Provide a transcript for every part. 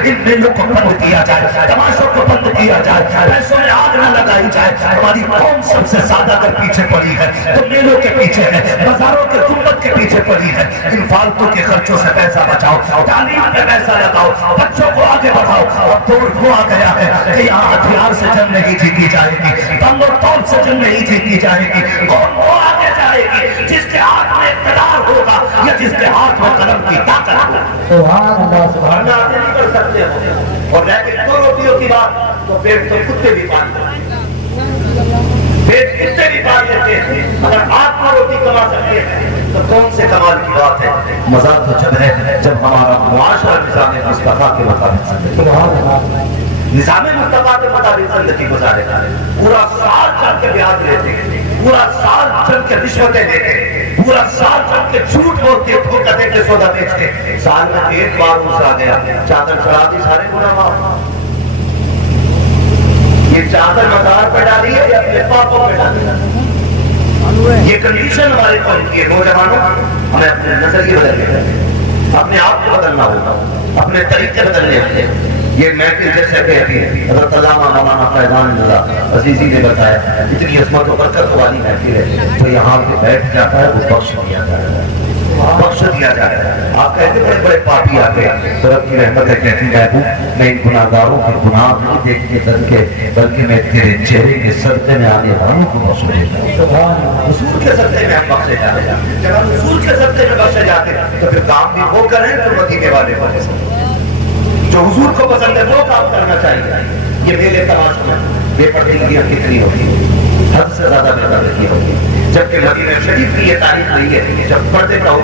ان میلوں کو بند کیا جائے, تماشوں کو بند کیا جائے, پیسوں میں آگ نہ لگائی جائے. ہماری قوم سب سے زیادہ اگر پیچھے پڑی ہے تو میلوں کے پیچھے ہے, بازاروں کے گنبد کے پیچھے پڑی ہے. ان فالتو کے خرچوں سے پیسہ بچاؤ, تعلیم پہ پیسہ لگاؤ, بچوں کو آگے بڑھاؤ. اور دور وہ آ گیا ہے کہ یہاں ہتھیار سے جنگ نہیں جیتی جائے گی, بم اور توپ سے جنگ نہیں جیتی جائے گی. قوم وہ آگے جائے گی جس کے ہاتھ میں اقتدار ہوگا یا جس کے ہاتھ میں قلم کی طاقت ہوگا. سبحان اللہ, سبحان اللہ. آگے نہیں کر سکتے ہو. اور رہ گئی 2 روٹیوں کی بات تو پیٹ تو کتے بھی پالتے ہیں, پیٹ کتے بھی پال لیتے ہیں. اگر آپ کو روٹی کما سکتے ہیں تو کون سے کمال کی بات ہے. مزاق تو جب ہے جب ہمارا معاشرہ نظام مصطفیٰ کے مطابق نظام مصطفیٰ کے مطابق زندگی گزارے گا. پورا سال چل کے بیاج لیتے ہیں, پورا سال چل کے رشوتیں دیتے ہیں, پورا سال چل کے جھوٹ بول کے دھوکہ دے کے سودا بیچتے. سال میں 1 بار گزرا گیا, چادر چڑھا دی, سارے گناہ معاف. یہ چادر مزار پہ ڈالی ہے یا اپنے پاپوں پہ ڈالی ہے؟ یہ کنڈیشن ہمارے قوم کی ہے. نوجوانوں, ہمیں اپنے نظریے بدلنے ہیں, اپنے آپ کو بدلنا ہوگا, اپنے طریقے بدلنے ہوتے ہیں. یہ محفل جیسے کہتی ہے حضرت علامہ مولانا فیضان اللہ عزیزی نے بتایا, اتنی عظمت و برکت والی محفل ہے تو یہاں پہ بیٹھ جاتا ہے وہ بخش دیا جاتا ہے, بخش دیا جاتا ہے. آپ کہتے بڑے بڑے پاپی آتے ہیں تو رب کی رحمت ہے کہتی محبوب میں ان گناہگاروں کے گناہ نہیں دیکھتے بلکہ میں تیرے چہرے کے صدقے میں آنے والوں کو بخش دیتا ہوں. حضور کے صدقے میں ہم بخشے جاتے ہیں. جب ہم حضور کے صدقے میں بخشے جاتے ہیں تو پھر کام بھی وہ کریں تو مدینے والے بنے. جو حضور کو پسند ہے وہ کام کرنا چاہیے. یہ میرے تماشوں میں بے پردگیاں کتنی ہوتی ہیں, حد سے زیادہ بے پردگی ہوتی ہے. جبکہ مدینہ شریف کی یہ تاریخ نہیں ہے جب پردے کا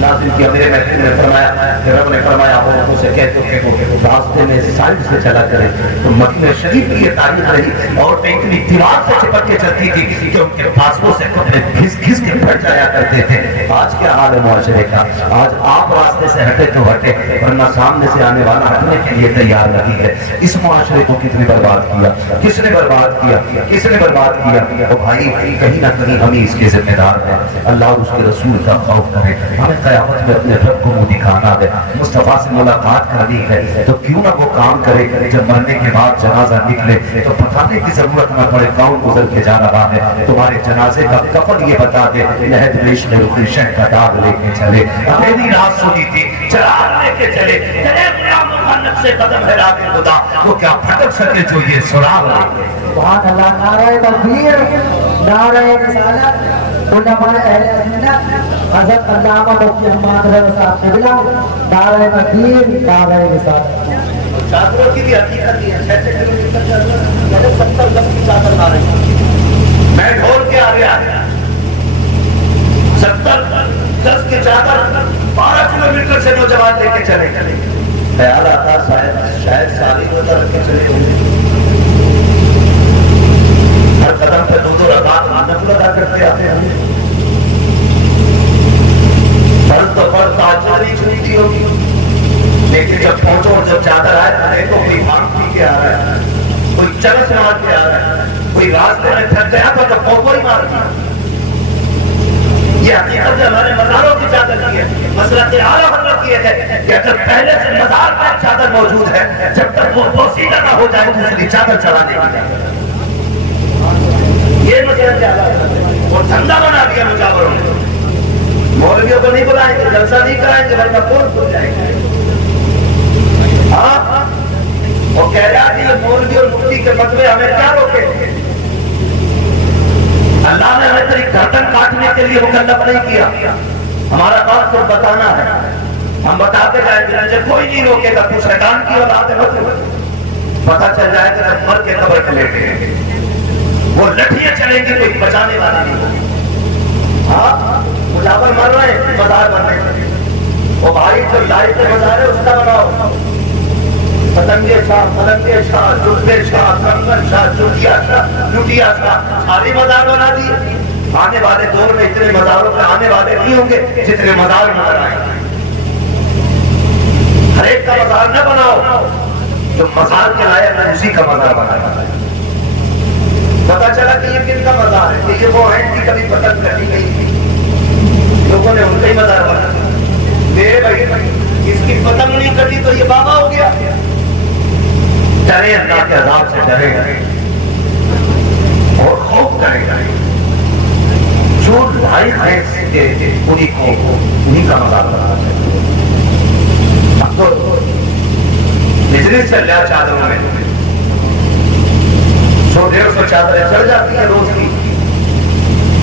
لازم کیا. میرے محفل نے فرمایا کہ رب نے فرمایا عورتوں سے کہتے کہ وہ راستے میں سائڈ سے چلا کرے. تو مدینہ شریف کی یہ تاریخ رہی, عورتیں اتنی دیوار سے چپک کے چلتی تھی کہ ان کے پاسوں سے کپڑے گھس گھس کے پھٹ جایا کرتے تھے. آج کیا حال ہے معاشرے کا؟ آج آپ راستے سے ہٹے تو ہٹے, ورنہ سامنے سے آنے والا ہٹنے کے لیے تیار نہیں ہے. اس معاشرے کو کس نے برباد کیا, کس نے برباد کیا, کس نے برباد کیا؟ تو بھائی کہیں نہ کہیں ہم اس کے ذمہ دار ہیں. اللہ اس کے رسول کا خوف کرے, ہمیں قیامت میں اپنے رب کو منہ دکھانا ہے, مصطفیٰ سے ملاقات کرنی ہے. تو کیوں نہ وہ کام کرے جب مرنے کے بعد جنازہ نکلے تو بتانے کی ضرورت نہ پڑے کون گزر کے جا رہا ہے. تمہارے جنازے کا کفن یہ بتا دے لہد ریش نے رخ شہ کا داغ لے کے چلے, اپنی رات سنی تھی چراغ لے کے چلے, نقش قدم ہے راہ خدا, وہ کیا پھٹک سکے جو یہ سراغ لے. سبحان اللہ. نعرہ تکبیر, نعرہ رسالت. علماء اہل سنت حضرت علامہ مفتی احمد رضا صاحب قبلہ, نعرہ تکبیر, نعرہ رسالت. چادروں کی بھی حقیقت ہے, 6 کلومیٹر چادر 70 گز کی چادر لا رہی ہے. میں ڈھول کے آگے آ گیا, 70 گز کی چادر 12 کلومیٹر سے نوجوان لے کے چلے. خیال آتا شاید ساری نظر رکھ کے چلے گئے. ہر قدم پہ 2 رکعت نفل ادا کرتے آتے ہیں. فرض تو فرض تہجد نہیں چھوڑی تھی ہوگی, لیکن جب پہنچو اور جب چادر آئے تو دیکھو کوئی بھانگ پی کے آ رہا ہے, کوئی چرس مار کے آ رہا ہے, کوئی راستے میں تھک گیا تو پوپو ہی مار دیا. یہ حقیقت ہے ہمارے مزاروں کی چادر کی ہے. مسلک اعلیٰ حضرت یہ ہے کہ اگر پہلے سے مزار پر چادر موجود ہے, جب تک وہ بوسیدہ نہ ہو جائے دوسری چادر چڑھانے کی. یہ مسئلہ اور دھندا بنا دیا مجاوروں نے. مولویوں کو نہیں بلائیں گے, جلسہ نہیں کرائیں گے, ورنہ کون کھل جائے گا. ہاں, وہ کہہ رہا کہ یہ مولوی اور مفتی کے فتوے ہمیں کیا روکے. اللہ نے ہمیں تیری گردن کاٹنے کے لیے مکلف نہیں کیا. ہمارا کام صرف بتانا ہے, ہم بتاتے جائیں گے. جب کوئی نہیں روکے گا تو شیطان کی اولاد ہے, پتہ چل جائے گا جب مر کے قبر کے لیٹے وہ لٹھیاں چلیں گی, کوئی بچانے والا نہیں ہوگا. ہاں, مجاور مر رہے ہیں, مزار بن رہے ہیں. وہ بھائی جو لائٹ کے مزار ہے اس کا بناؤ. پتنگے شاہ, پلنگے شاہ, جھوٹے شاہ, کنگن شاہ, چوٹیا شاہ, ساری مزار بنا دیے. آنے والے دور میں اتنے مزاروں پہ آنے والے نہیں ہوں گے جتنے مزار نظر آئیں گے. ہر ایک کا مزار نہ بناؤ, جو مزار کے لائق ہے اسی کا مزار بنانا. پتا چلا کہ یہ کن کا مزار ہے, کہ یہ وہ ہیں کہ کبھی پتنگ کٹی گئی تھی, لوگوں نے ان کا ہی مزار بنا. میرے بھائی اس کی پتنگ نہیں کٹی تو یہ بابا ہو گیا. ڈرے اللہ کے عذاب سے ڈرے اور خوف کرے گا. جو لائق ہے انہیں کا مذاق بنانا چاہیے. اب تو بزنس چل رہا چادروں میں 100-150 چادریں چل جاتی ہیں روز کی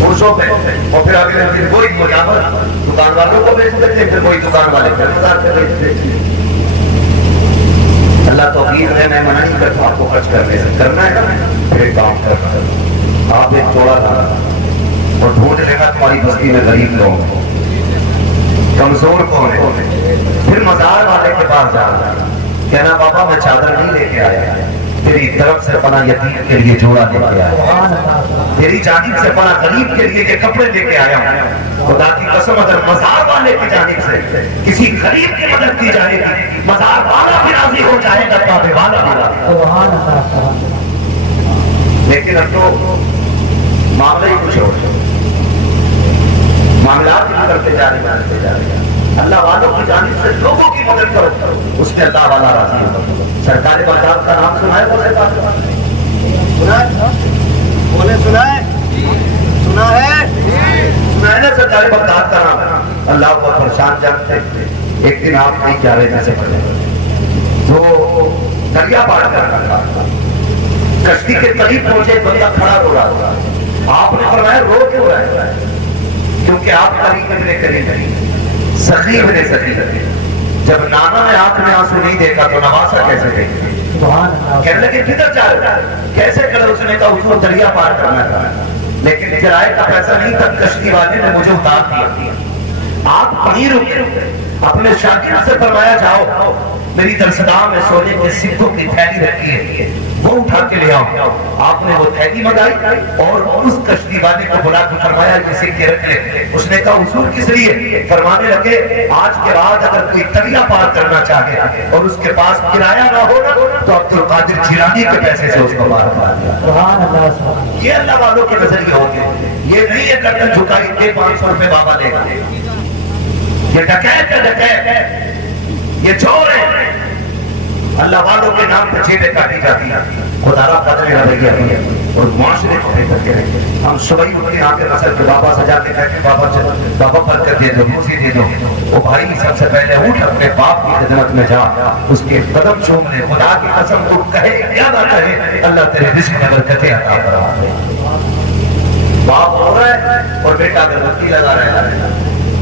پرسوں پہ, اور پھر اگلے دن کوئی مجامر دکان والوں کو بیچ دیتے, پھر کوئی دکان والے پھر بازار پہ بیچ دیتے. اللہ توفیق ہے, میں منع نہیں کرتا آپ کو خرچ کرنے سے, کرنا ہے نا پھر ایک کام کرنا ہے, آپ ایک جوڑا لانا اور ڈھونڈ لینا تمہاری بستی میں غریب لوگ کمزور کون ہے, پھر مزار والے کے پاس جانا, کہنا بابا میں چادر نہیں لے کے آیا, تیری طرف سے پناہ یتیم کے لیے جوڑا لے کے آیا, تیری جانب سے پناہ غریب کے لیے یہ کپڑے لے کے آیا ہوں. خدا کی قسم اگر مزار والے کی جانب سے کسی غریب کی مدد کی جائے گی, مزار والا بھی راضی ہو جائے گا, کعبے والا بھی راضی. لیکن اب تو معاملہ ہی کچھ اور, معاملات ہی کرتے جا رہے ہیں. اللہ والوں کی جانب سے لوگوں کی مدد کرو, اس میں اللہ والا راضی ہوگا. سرکار بغداد کا نام سنا ہے بولے بات سنا ہے نا سرکار بغداد کا نام. اللہ کو پریشان جانتے ایک دن آپ نہیں کیا رہے سے پڑے تو دریا پار کرنا تھا, کشتی کے قریب پہنچے, بندہ کھڑا رو رہا تھا. آپ نے فرمایا رو کیوں رہا ہے, کیونکہ آپ قریب ابن قریب سخی ابن سخی, جب نانا نے آنکھ میں آنسو نہیں دیکھا تو نواسا کیسے دیکھا. کہنے لگے کدھر جا رہا ہے, کیسے کر, اس نے کہا اس کو دریا پار کرنا تھا, لیکن کرائے کا پیسہ نہیں تھا, کشتی والے نے مجھے اتار دیا. آپ وہیں رکے, اپنے شاگرد سے فرمایا جاؤ میری درسگاہ میں سونے کے سکوں کی تھیلی رکھی ہے, وہ اٹھا کے لے آؤ. آپ نے وہ تھیلی منگائی اور اس کشتی والے کو بلا کے فرمایا یہ سکے رکھ لے. اس نے کہا حضور کس لیے؟ فرمانے لگے آج کے بعد اگر کوئی دریا پار کرنا چاہے اور اس کے پاس کرایہ نہ ہو تو عبد القادر جیلانی کے پیسے سے اس کو پار کرا دیا. یہ اللہ والوں کے نظریے ہوتے ہیں. یہ نہیں ہے گردن جھکائی کے 500 روپے بابا لے گا, یہ ڈکیت ہے, ڈکیت, یہ چور ہے. اللہ والوں کے نام پر جیبیں کاٹی جاتی ہیں. خدا را قدر رویہ ہے اور معاشرے کو بہتر کریں. ہم صبح اٹھ کے آ کے نظر کے بابا سجا کے کہتے ہیں بابا برکت دے دو, روزی دے دو. وہ بھائی سب سے پہلے اٹھ اپنے باپ کی خدمت میں جا, اس کے قدم چوم لے. خدا کی قسم تو کہے یا نہ کہے, اللہ تیرے رزق میں برکتیں عطا فرما دے. باپ رو رہا ہے اور بیٹا اگربتی لگا رہا ہے,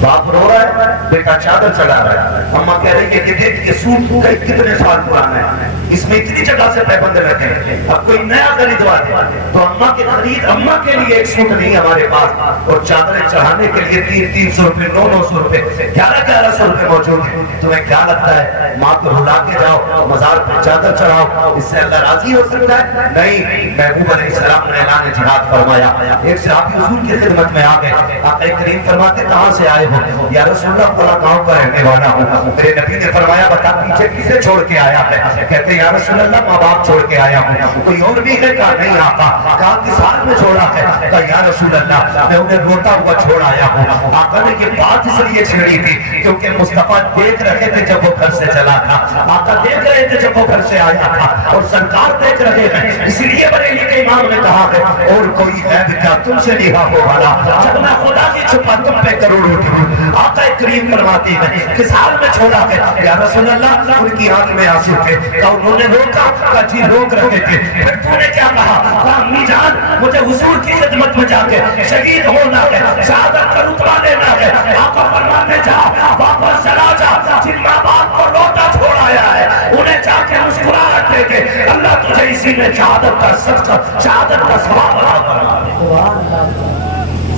باپ رو رہا ہے بیٹا چادر چڑھا رہا ہے. اماں کہہ رہی ہے کہ دیکھ یہ سوٹ کتنے سال پرانا ہے, اس میں اتنی جگہ سے پیبند رکھے, اب کوئی نیا خریدوا دے. تو اماں کے خرید, اماں کے لیے ایک سوٹ نہیں ہمارے پاس, اور چادریں چڑھانے کے لیے 300 روپے 900 روپے 1100 روپے موجود ہیں. تمہیں کیا لگتا ہے ماں کو رلا کے جاؤ مزار پر چادر چڑھاؤ, اس سے اللہ راضی ہو سکتا ہے؟ نہیں. محبوب علیہ السلام نے اعلان جہاد فرمایا. ایک صحابی حضور کی خدمت میں آ گئے, آقا کریم فرماتے کہاں سے آئے ہو؟ یا رسول اللہ پورا گاؤں کا رہنے والا ہوں. میرے نبی نے فرمایا بتا پیچھے کسے چھوڑ کے آیا ہے؟ کہتے یا رسول اللہ ماں باپ چھوڑ کے آیا ہوں. کوئی اور بھی ہے؟ کہا نہیں آقا. کہا کس حال میں چھوڑا ہے؟ کہا یا رسول اللہ میں انہیں روتا ہوا چھوڑ آیا ہوں. آقا نے یہ بات اس لیے چھیڑی تھی کیونکہ مصطفیٰ دیکھ رہے تھے جب وہ گھر سے چلا تھا, آقا دیکھ رہے تھے جب وہ گھر سے آیا تھا, اور سرکار دیکھ رہے ہیں. اس لیے بریلی کے امام نے کہا ہے اور کوئی عیب کیا تم سے نہیں ہو والا, جب میں خدا کی چھپا تم پہ کروڑ اٹھوں. آقا کریم فرماتی ہے کس حال میں چھوڑا ہے؟ یا رسول اللہ ان کی آنکھ میں آنسو تھے. کہا انہوں نے روکا؟ کہا جی روک رہے تھے. پھر تو نے کیا کہا؟ کہا امی جان مجھے حضور کی خدمت میں جا کے شہید ہونا ہے, شہادت کا رتبہ لینا ہے. آقا فرماتے جا واپس چلا جا, جن ماں باپ کو لوٹا چھوڑ آیا ہے انہیں جا کے مسکراہٹ دے کے اللہ تجھے اسی میں شہادت کا صدقہ, شہادت کا ثواب عطا فرما دے.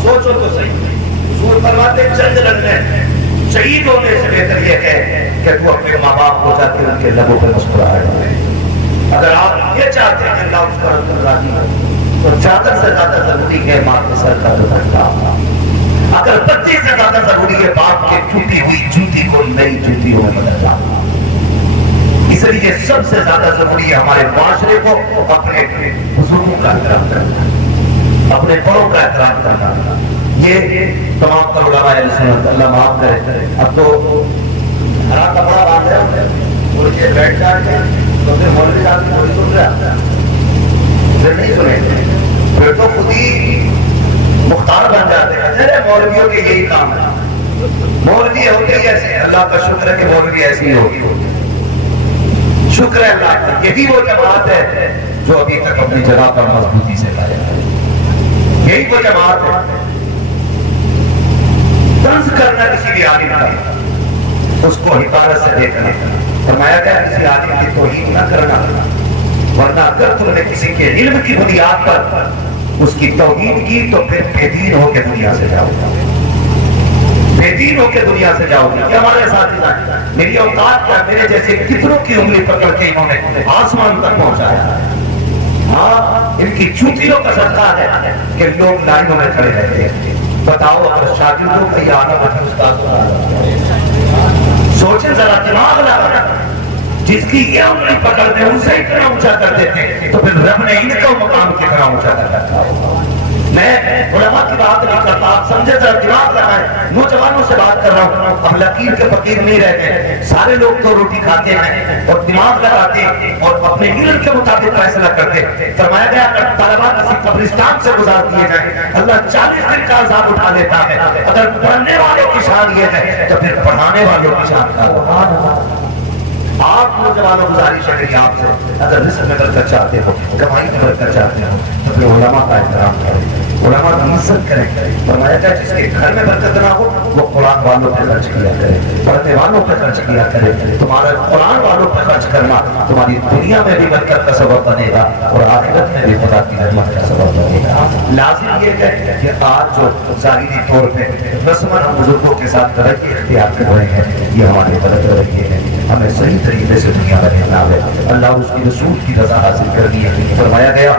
سوچو تو صحیح. حضور فرماتے چند لگنے شہید ہونے سے بہتر یہ ہے کہ تو اپنے ماں باپ کو جا کے ان کے لبوں پر مسکراہٹ دے. اگر آپ یہ چاہتے ہیں کہ اللہ اس پر راضی ہو تو چادر سے زیادہ ضروری ہے ماں کے سر کا دوپٹہ. اگر بچی سے زیادہ ضروری ہے باپ کے ٹوٹی ہوئی جوتی کو نئی جوتیوں میں بدلنا. اس لیے سب سے زیادہ ضروری ہے ہمارے معاشرے کو اپنے بزرگوں کا احترام کرنا, اپنے بڑوں کا احترام کرنا. یہ تمام تر علماء اہل سنت اللہ معاف کرے. اب تو ہرا کپڑا باندھے اور یہ بیٹھ جا کے تو پھر مولوی صاحب کی تھوڑی سن رہا، پھر نہیں سنے، پھر تو خود ہی مختار بن جاتے ہیں. ارے مولویوں کے یہی کام ہے، مولوی ہوتے ہی ایسے. اللہ کا شکر ہے کہ مولوی ایسی ہی ہوگی. شکر ہے اللہ کا. یہی وہ جماعت ہے جو ابھی تک اپنی جگہ پر مضبوطی سے قائم ہے. یہی وہ جماعت ہے. طنز کرنا کسی بھی عالم کا، اس کو حفاظت سے دیکھنا. فرمایا گیا کسی عالم کی توہین نہ کرنا، ورنہ اگر تم نے کسی کے علم کی بنیاد پر اس کی توہین کی تو پھر بے دین ہو کے دنیا سے جاؤ گا. بے دین ہو کے دنیا سے جاؤ گا. کیا ہمارے ساتھ ہیں؟ میری اوقات کیا، میرے جیسے کتنوں کی انگلی پکڑ کے انہوں نے آسمان تک پہنچایا. ہاں، ان کی چوٹیوں کا صدقہ ہے کہ لوگ لائنوں میں کھڑے رہتے ہیں. بتاؤ اگر شاگردوں کا یہ آنا بچے استاد سوچیں ذرا، دماغ لگا. جس کی یہ انگلی پکڑتے ہیں اسے اتنا اونچا کر دیتے ہیں تو پھر رب نے ان کا مقام کتنا اونچا کر رکھا ہوگا. میں علماء کی بات نہیں کرتا، آپ سمجھے ذرا، دماغ لگائیں. نوجوانوں سے بات کر رہا ہوں. ہم لکیر کے فقیر نہیں رہتے. سارے لوگ تو روٹی کھاتے ہیں اور دماغ لگاتے ہیں اور اپنے علم کے مطابق فیصلہ کرتے ہیں. فرمایا گیا اگر طلبا کسی قبرستان سے گزار دیے جائیں اللہ 40 دن کا عذاب اٹھا لیتا ہے. اگر پڑھنے والوں کی شان یہ ہے تو پھر پڑھانے والوں کی شان کا ہوگا. آپ نوجوانوں گزارش ہے کہ آپ سے اگر رزق میں برکت چاہتے ہو، کمائی میں برکت چاہتے ہو تو پھر علماء کا احترام کریں، علماء کی عزت کریں. فرمایا جائے جس کے گھر میں برکت نہ ہو وہ قرآن والوں پہ خرچ کیا کرے، پڑھنے والوں پہ خرچ کیا کرے. تمہارا قرآن والوں پہ خرچ کرنا تمہاری دنیا میں بھی برکت کا سبب بنے گا اور آخرت میں بھی خدا کی رحمت کا سبب بنے گا. لازم یہ ہے کہ آج جو ظاہری طور پہ رسماً ہم بزرگوں کے ساتھ ترقی اختیار کر رہے ہیں یہ ہمارے غلط رویے ہیں. ہمیں صحیح طریقے سے دنیا میں رہنا ہے. اللہ اس کی رسول کی رضا حاصل کرنی ہے. فرمایا گیا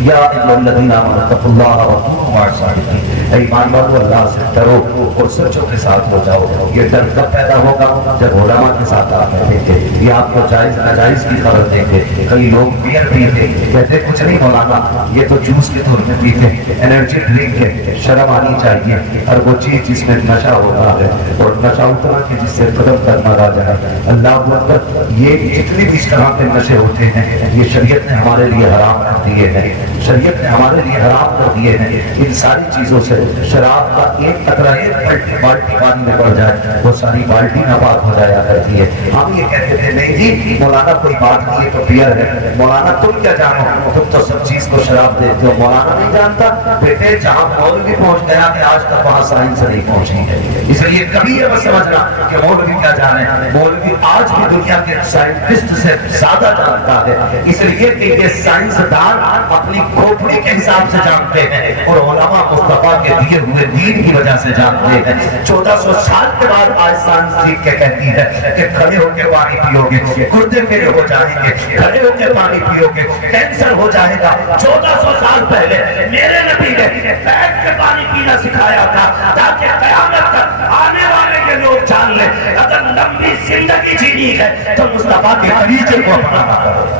یا ایھا الذین آمنوا اتقوا اللہ وکونوا مع الصادقین. اے ایمان والو اللہ سے ڈرو اور سچوں کے ساتھ ہو جاؤ. یہ ڈر کب پیدا ہوگا جب علماء کے ساتھ آپ رہیں گے. یہ آپ کو جائز ناجائز کی خبر دیں گے. کئی لوگ بیئر پیتے کہتے کچھ نہیں مولانا یہ تو جوس کے طور پہ پیتے، انرجی ڈرنک ہے. شرم آنی چاہیے. ہر وہ چیز جس میں نشہ ہوتا ہے اور نشہ اتنا کہ جس سے قدم تک نہ آ جائے. اللہ اکبر. یہ جتنے بھی اس طرح کے نشے ہوتے ہیں یہ شریعت نے ہمارے لیے حرام کر دیے ہیں. شریعت نے ہمارے لیے حرام کر دیے ہیں. ان ساری چیزوں سے شراب کا ایک قطرہ ایک بالٹی پانی میں پڑ جائے وہ ساری بالٹی ناپاک ہو جایا کرتی ہے. ہم یہ کہتے تھے نہیں جی مولانا کوئی بات نہیں ہے تو بیئر ہے. مولانا تم کیا جانو، تم تو سب چیز کو شراب دیتے ہو. مولانا نہیں جانتا بیٹے جہاں مولوی پہنچ گیا کہ آج تک وہاں سائنس نہیں پہنچی ہے. اس لیے کبھی یہ مت سمجھنا کہ مولوی کیا جانے. مولوی آج بھی دنیا کے سائنٹسٹ سے زیادہ جانتا ہے. اس لیے کہ یہ سائنسدان اپنی کھوپڑی کے حساب سے جانتے ہیں اور علماء مصطفیٰ کے دیے ہوئے دین کی وجہ سے جانتے ہیں. 1400 سال کے بعد آج سائنس سیکھ کے کہتی ہے کہ کھڑے ہو کے پانی پیو گے گردے میرے ہو جائیں گے، کھڑے ہو کے پانی پیو گے کینسر ہو جائے گا. 1400 سال پہلے میرے نبی نے بیٹھ کے پانی پینا سکھایا تھا تاکہ قیامت تک آنے والے کے لوگ جان لیں اگر لمبی زندگی جینی ہے تو مصطفیٰ کے طریقے کو اپنانا کرو.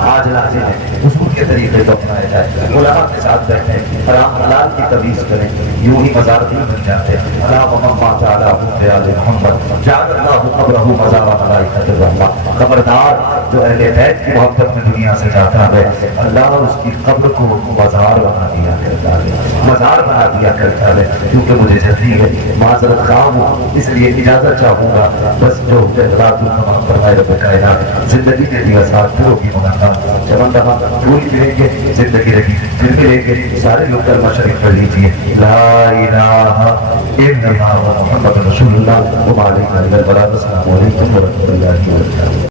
آج لازم ہے اصول کے طریقے کو اپنایا جائے. علماء کے ساتھ بیٹھیں، حرام حلال کی تمیز کریں. یوں ہی مزار نہیں بن جاتے. اللہ ومما جعلہ خیال محمد جعل اللہ قبرہ مزار ملائکۃ الرحمہ. خبردار جو اہل بیت کی محبت میں دنیا سے جاتا ہے اللہ اس کی قبر کو مزار بنا دیا کرتا ہے، مزار بنا دیا کرتا ہے. کیونکہ مجھے جلدی ہے معذرت خواہ ہوں اس لیے اجازت چاہوں گا. بس جو رات تمام فرمائے رب کائنات زندگی میں بھی ساتھ پھر ہوگی ملاقات. چمن رہا پھول ملیں گے زندگی رہی پھر ملیں گے. سارے لوگ کلمہ شریف پڑھ لیجیے لا الہ الا اللہ محمد رسول اللہ. السلام علیکم ورحمۃ اللہ وبرکاتہ.